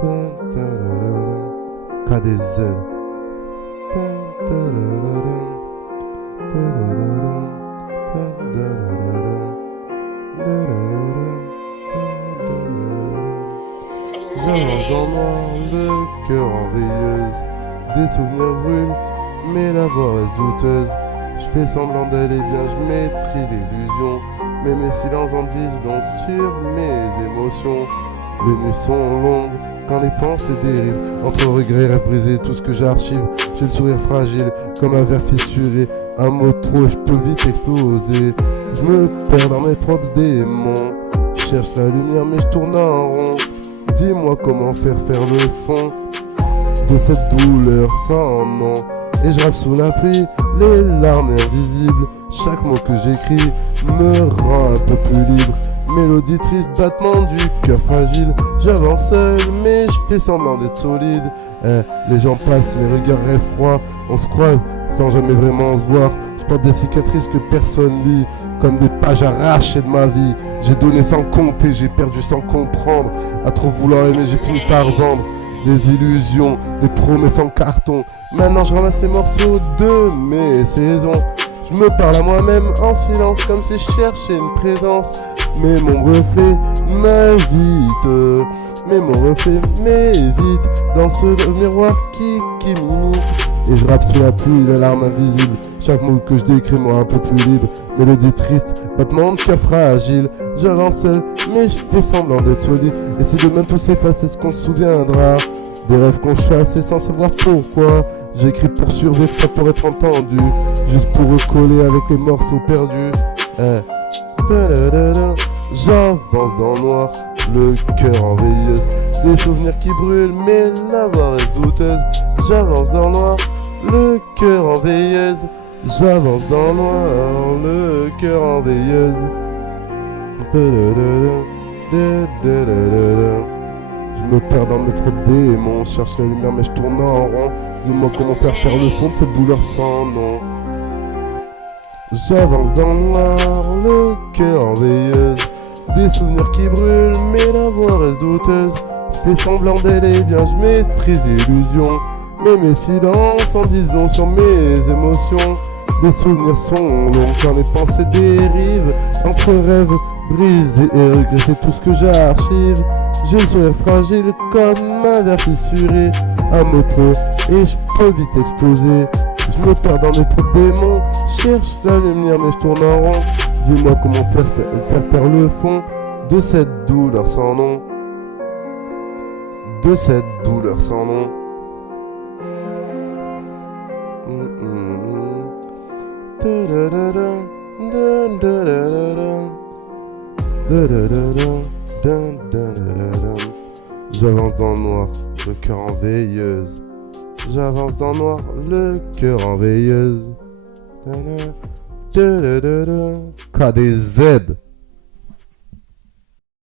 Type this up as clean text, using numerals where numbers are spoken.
KDZ. J'avance dans le noir, le cœur en veilleuse. Des souvenirs brûlent, mais la voix reste douteuse. Je fais semblant d'aller bien, je maîtrise l'illusion. Mais mes silences en disent long sur mes émotions. Les nuits sont longues quand les pensées dérivent. Entre regrets et rêves brisés, tout ce que j'archive. J'ai le sourire fragile comme un verre fissuré. Un mot trop et je peux vite exploser. Je me perds dans mes propres démons. Je cherche la lumière mais je tourne en rond. Dis-moi comment faire le fond de cette douleur sans nom. Et je rappe sous la pluie, les larmes invisibles. Chaque mot que j'écris me rend un peu plus libre. Mélodie triste, battement du cœur fragile. J'avance seul mais je fais semblant d'être solide. Les gens passent, les regards restent froids. On se croise sans jamais vraiment se voir. Je porte des cicatrices que personne lit, comme des pages arrachées de ma vie. J'ai donné sans compter, j'ai perdu sans comprendre. À trop vouloir aimer, j'ai fini par vendre des illusions, des promesses en carton. Maintenant je ramasse les morceaux de mes saisons. Je me parle à moi-même en silence, comme si je cherchais une présence. Mais mon reflet m'invite, mais mon reflet m'évite dans ce miroir qui m'imite. Et je rappe sous la pluie, les larmes invisibles. Chaque mot que je décris moi un peu plus libre. Mélodie triste, battement de cœur fragile. J'avance seul, mais je fais semblant d'être solide. Et si demain tout s'efface, c'est ce qu'on se souviendra. Des rêves qu'on chasse sans savoir pourquoi. J'écris pour survivre, pas pour être entendu. Juste pour recoller avec les morceaux perdus. J'avance dans le noir, le cœur en veilleuse. Des souvenirs qui brûlent, mais la voix reste douteuse. J'avance dans le noir, le cœur en veilleuse. J'avance dans le noir, le cœur en veilleuse. Je me perds dans mes propres démons. Je cherche la lumière mais je tourne en rond. Dis-moi comment faire le fond de cette douleur sans nom. J'avance dans le noir, le cœur en veilleuse. Des souvenirs qui brûlent, mais la voix reste douteuse. Je fais semblant d'aller bien, je maîtrise l'illusion. Mais mes silences en disent long sur mes émotions. Les souvenirs sont longs quand les pensées dérivent. Entre rêves brisés et regrets, c'est tout ce que j'archive. J'ai le sourire fragile comme un verre fissuré. Un mot trop et je peux vite exploser. Je me perds dans mes propres démons. Cherche la lumière mais je tourne en rond. Dis-moi comment faire taire le fond de cette douleur sans nom. De cette douleur sans nom. J'avance dans le noir, le cœur en veilleuse. J'avance dans le noir, le cœur en veilleuse. KDZ.